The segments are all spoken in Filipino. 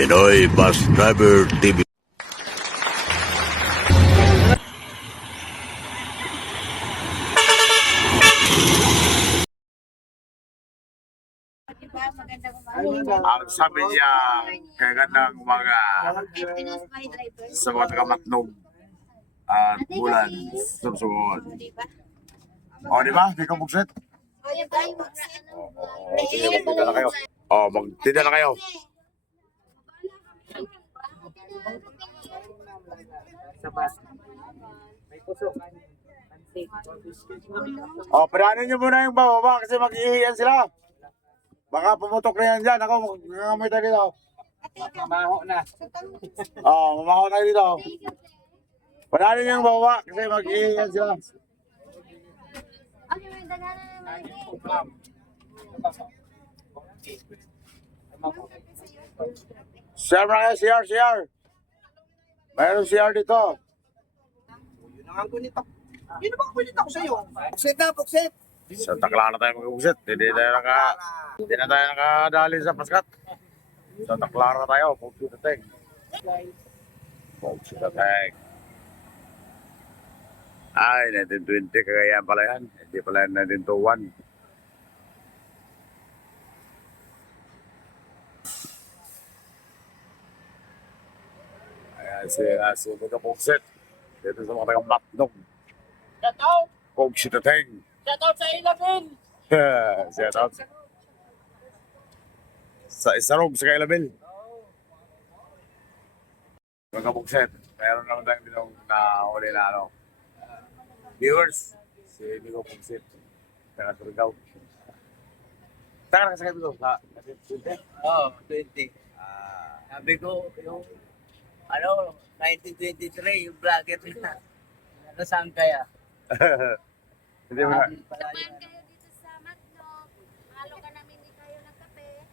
Pinoy Bus Driver TV. Diba, magandang umaga. Ang sabi niya, kagandang umaga Fitness by driver. sa mga taga-Matnog at Bulan, Sursugod. Diba? O, di ba? Di ka buksit? Kaya tayo mag-set. O, sige, magtinda na kayo. O, magtinda na kayo. O, peranin niyo muna yung bababa kasi mag-iiyan sila. Baka pumutok na yan dyan. Ako, magagamay tayo dito. Maho na. O, mamahaw tayo dito. Peranin niyo yung bababa kasi mag-iiyan sila. Okay, may dagana naman. Share na kayo, share. Mayroon CR dito. Yun ang kunit ako. Yun ang kunit ako sa'yo. Puksit na, puksit. Sa Takla na tayo mag-uusap. Hindi na tayo nakadali sa Paskat. Sa Takla na tayo. Pugsi Tateng. Ay, 1920 kagayaan pala yan. Hindi pala 1921. Ayan, si Mika Pugsit. Dito sa mga taga-Matnog. Shoutout! Pugsi Tateng. Shoutout sa Ilabin! Shout out. Sa Isarog, sa Kailabel. Mga Pugsit. Meron naman tayong binong na uli na ano. Viewers, si Mika Pugsit. Taga Surigao. Saan ka nakasakay dito? Sa 20? Oo, 20. Sabi ko, yung 1923, yung vlogger na. Saan kaya? Hindi mo na. Samahan kayo dito sa Matnog. Halo ka namin, hindi kayo nagkape.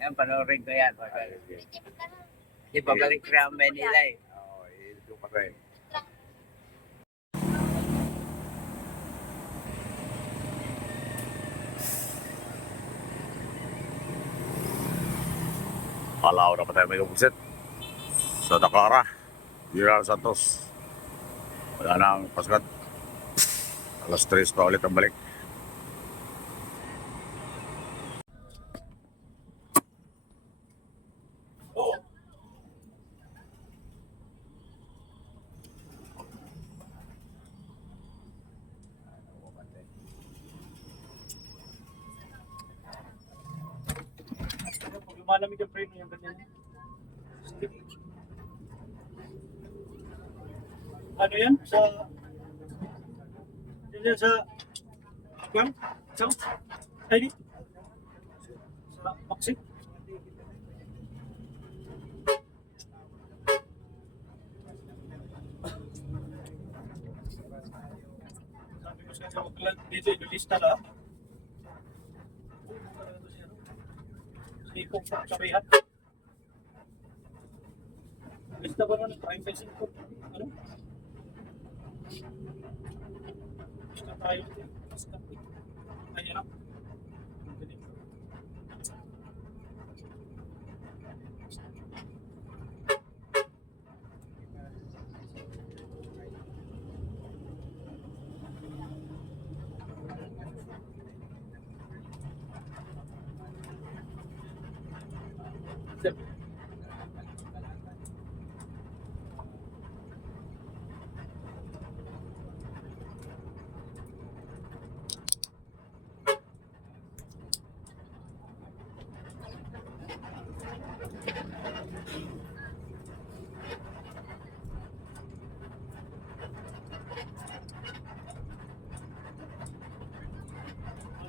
Yan, panoorin ko yan. Tip ka na. Di babalik na ang Manila eh. Oo, yung patay. Palaw na pa tayo may Pugsit. Sa Daklara. General Santos. Wala na ang Paskat. Alas 3 pa ulit ang balik. Lumalamig ang frame niya ganyan. Ano yan? Sa kwan? Sa ID? Sa boxing? Sabi ko sa wag dito, ilista lang. Ikong sa rihat. Lista ba nun? Prime pencil ko. Ano? Lista tayo. Lista. Ayan na.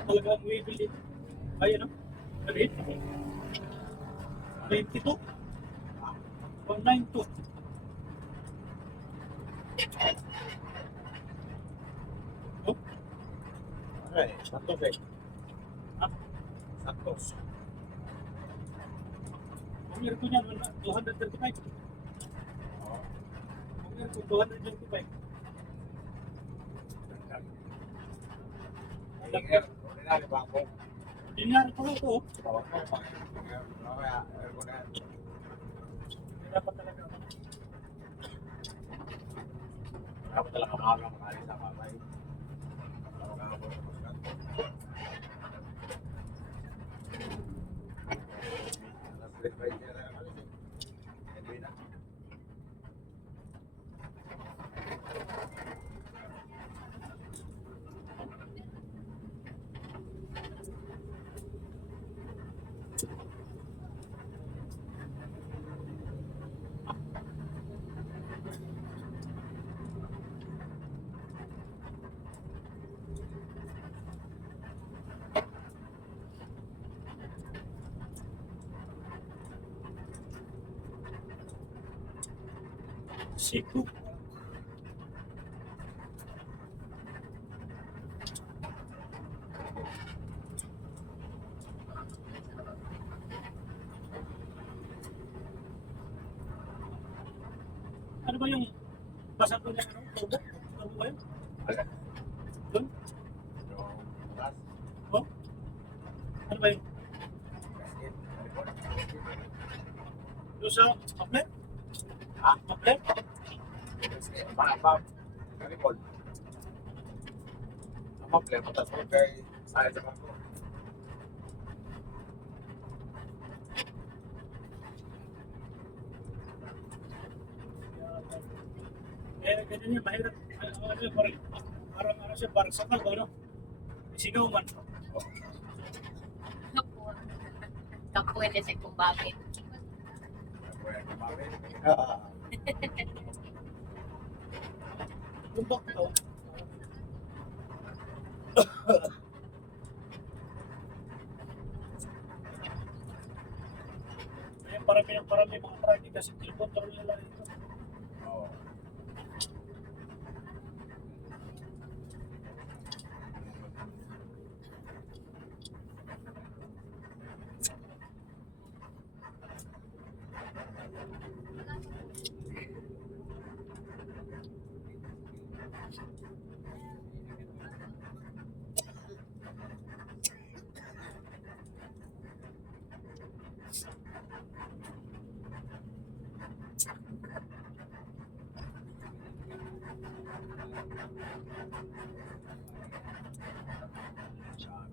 Talaga ang bibili. Ay, ano? Maliit. 22. 192. Oh? Ay, Santos eh. Ah, Santos. ang year ko niyan, 235. Ang year ko, 235. Ingat, wala na bangko. Linear ko lang ito. Mamaya, aircon na yan. Dapat talaga ako. Dapat talaga maaga makalis sa mamay. Siku. Ano ba yung basa ko niya? Turbo? Turbo ba yun? Doon? Oh? Ano ba yun? Doon sa Maplet? Ah? Maplet? Pang karikol. Ang problema, tapos kung kay sayang sa bangko. Ganyan yun, mahirap. Parang ano siya, parang sakal ko, no? Sigaw man. Kapuin na siya kung bakit. Tumbok to. Parami mga traffic kasi control nila ito. Oo.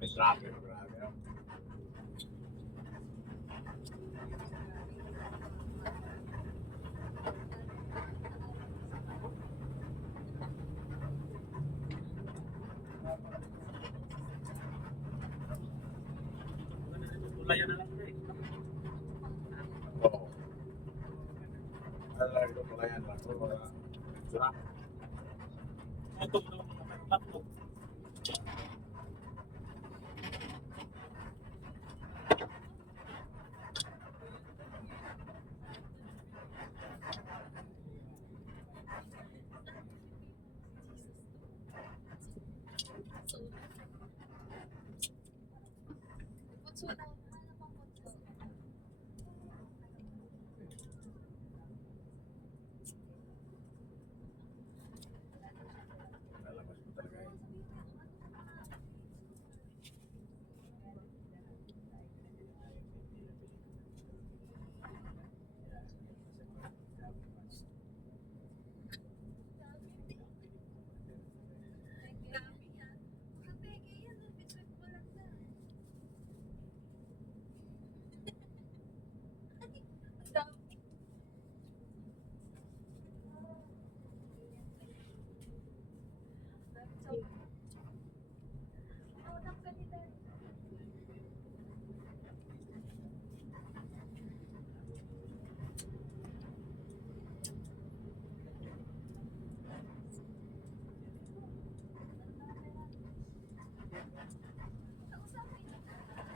May traffic, grabe. No? Tulayan na lang ito eh. Oo. Talaga ito pala yan. Sarap. Tutok na lang tatlo. Lalabas mo talaga yan.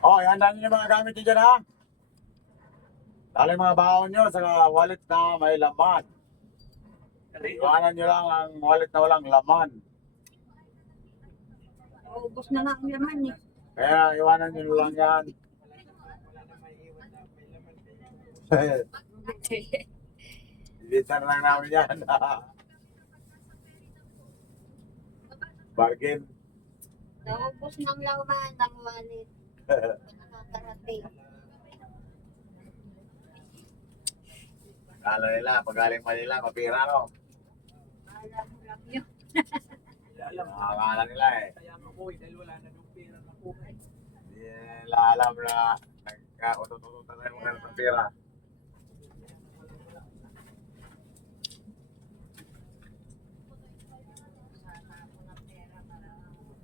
Oh, ihanda nyo yung mga gamit nyo dyan, ha? Dali mga baon nyo sa wallet na may laman. Iwanan nyo lang ang wallet na walang laman. Ubus na nga ang laman eh. Kaya iwanan nyo lang yan. Ibitan lang namin yan. Bargain. Naubos ng laman ng wallet. Nakakarating. Kala nila, pag galing Manila, mapira, no? Alam mo lang yun. Akala nila eh. Kaya mamuwi dahil wala na nung pera na buhay. Hindi nila alam na nagkaututututan na yung mga ng pera. Ako ng pera para umuwi.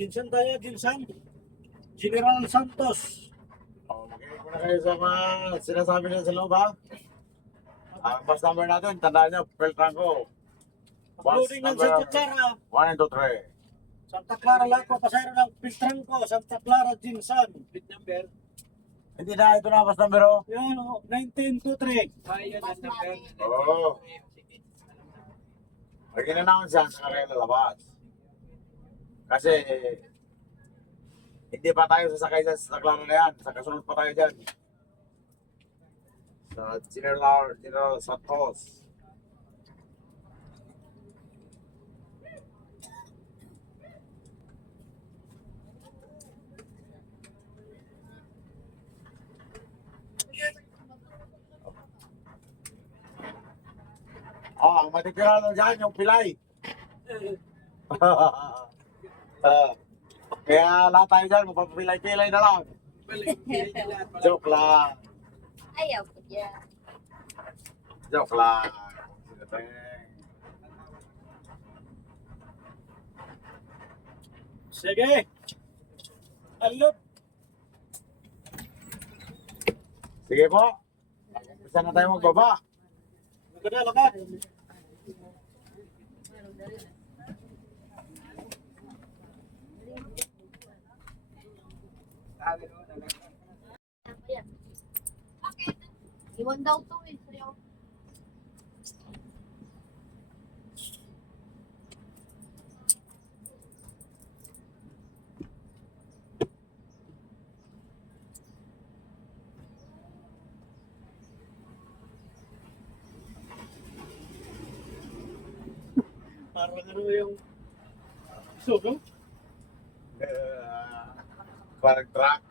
Jinsan tayo, Jinsan. General Santos. Makinig muna kayo sa mga sinasabi nila sa loob, ha? Ang bus number natin, tandaan nyo, Peltranco. Uploading ng Santa Clara. 1 and 2, 3. Santa Clara lang po, pasayro ng Piltranco. Santa Clara, Jinsan. Bit number. Hindi na, ito na bus number, oh. Yan o, 1923. Bayan ang number. Oo. Sige. Lagi na naman siya sa kanila lalabas. Kasi, hindi pa tayo sasakay sa klaro na yan. Sa kasunod pa tayo dyan. Sa General Santos. Ang matitira lang dyan, yung pilay. Kaya lahat tayo dyan, magpapilay-pilay na lang. Balik. Joke lang. Ayaw ko yan. Joke lang. Sige. Alop. Sige po. Bisa na tayo magbaba. Maganda, lakad. Ako yan. Bakit? Iwan daw to eh. Sayo. Parang ano yung suno. Parang truck.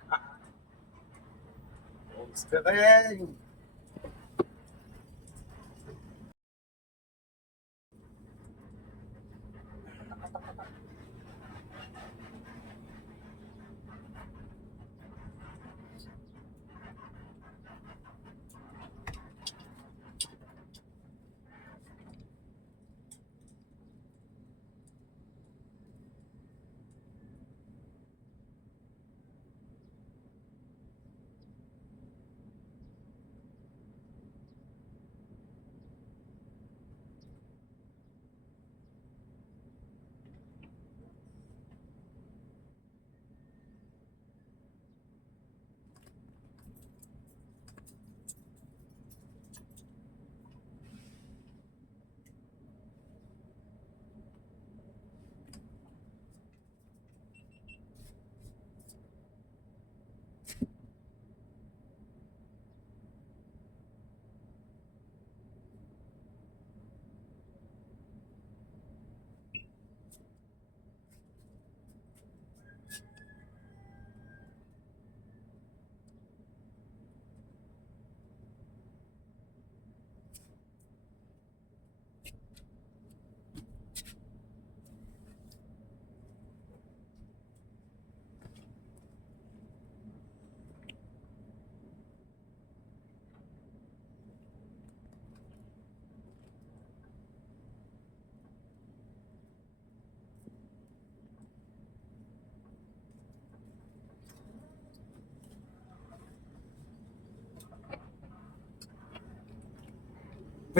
String.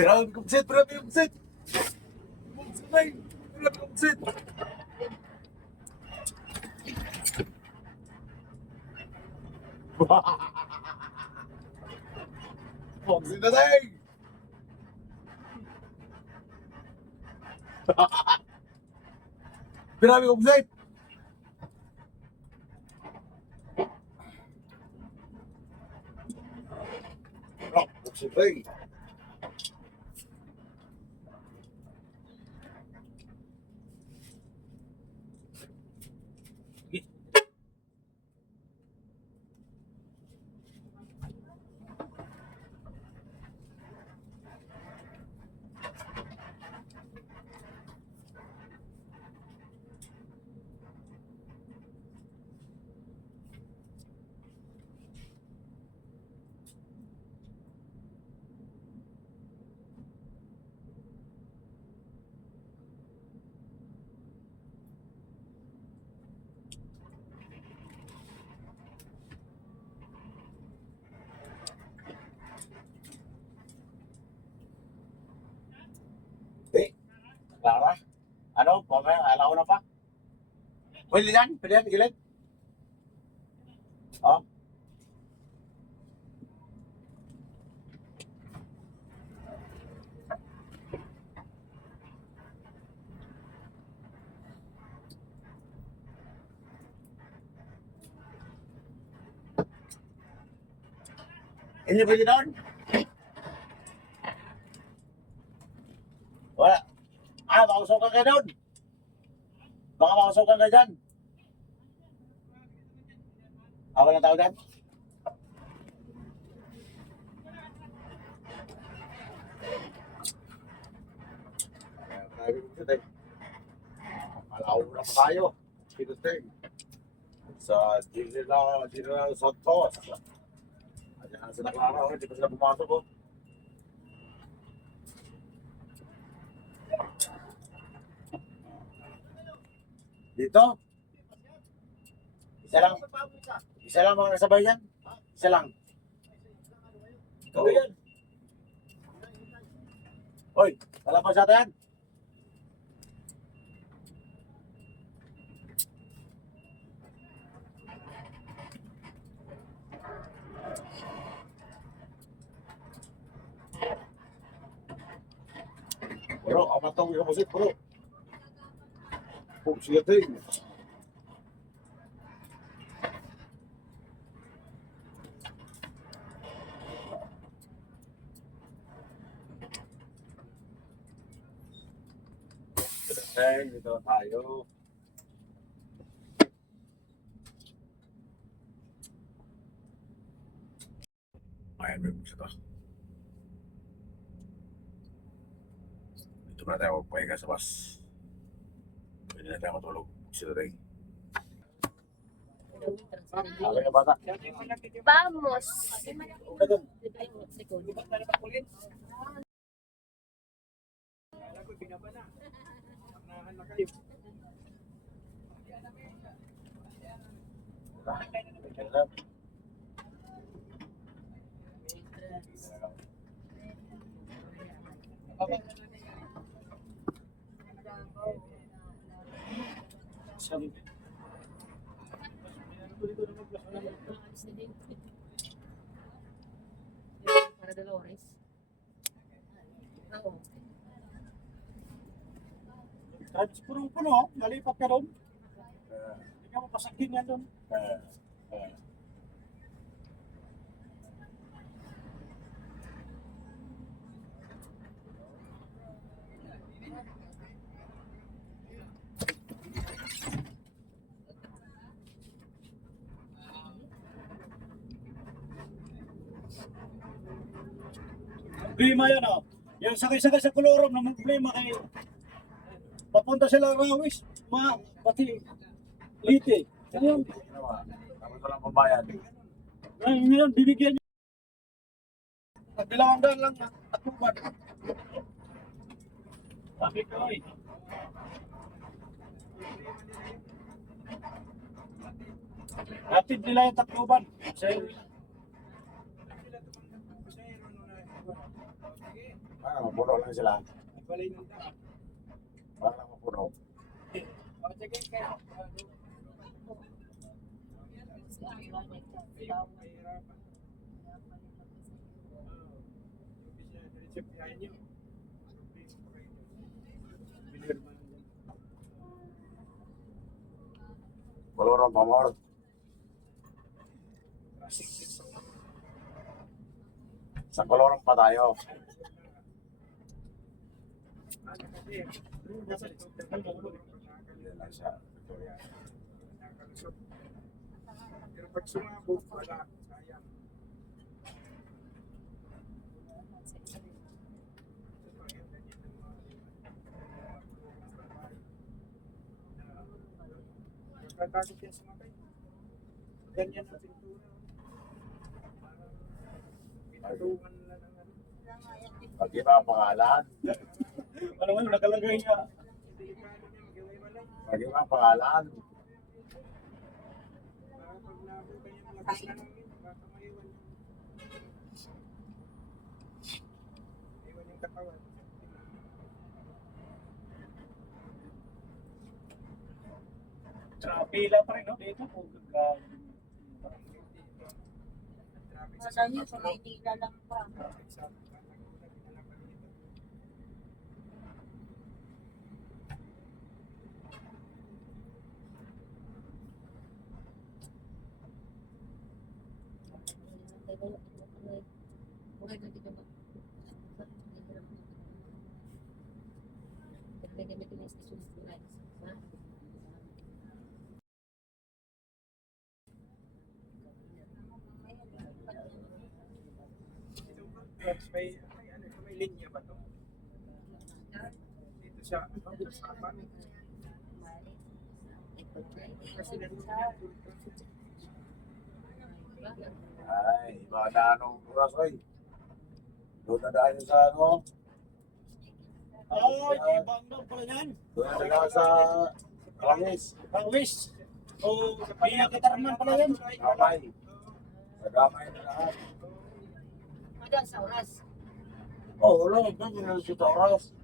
Pero kumsit, pero kumsit. Kumsit, pero kumsit. Buksit na tayo! Grabe ko buksit! Buksit tayo! Clara? Ano? Mamaya, alaw na pa? Pwede yan? Pwede yan? Gilid? Oh? Hindi pwede doon? Wala. Makausokan ka doon. Baka makausokan ka dyan. Walang tao dyan? Malaw na pa tayo. Pinuting. Sa General Santos. Ayan sila Clara. Hindi pa sila pumasok ko. Dito? Isa lang mga nasabay yan? Isa lang. Ito yan. Hoy, wala pa sa atin yan? Bro, amatong yung musik, bro. Siya tayo. Dito tayo. Ayan, may buksit ito. Dito na tayo magpahinga sa bus. Pwede na tayo matulog. Buksit ito. Okay na bata? Vamos! Para Dolores. Oo. Kahit punong-puno, malipat ka doon. Hindi ka mapasakin yan doon. Problema yan oh. Yung sakay-sakay sa Kolorom naman problema kay papunta sila Rawis, pati Liti. Ngayon, Tapos walang pambayad. ngayon bibigyan niyo. Nagbilangan lang na atuban. Sabi ko eh. Atid nila yung takluban. Para mapuno lang sila. Para mapuno. ang pamor. Sa kolorong pa tayo. Yan lang siya. Pero pag sumabog, wala. Sayang. Nagkakasip yan sa matay. Ganyan ang pintura. Pinatukan na ng ano. Pag iba ang pangalan. Ano man, nakalagay niya. Delikado niya, mag-iwalay. Pag iba ang pangalan. Para pag nabutan yung lakas na hangin, baka maiwan yung... Iwan yung katawan. Pila pa rin, no? Dito po. Sa inyo, sa Maynila lang pa. May linya ba to? Dito siya, ano, sa apan. Kasi nandito Ay, mga daanong oras, oy. Doon na daan sa ano. Ay, di bangdang pala yan. Doon na daan sa Kamis. Pawis. O, pila kitarman pala yan. Gamay. Sa gamay na lahat. Madal sa oras. Oh, wala. Ito, ginasito oras.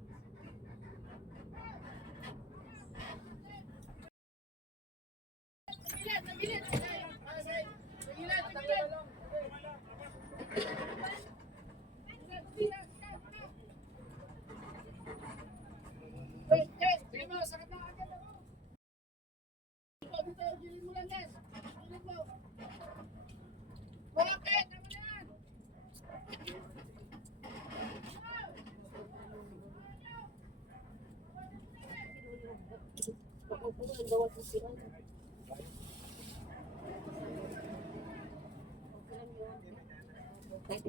Kahit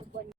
upuan.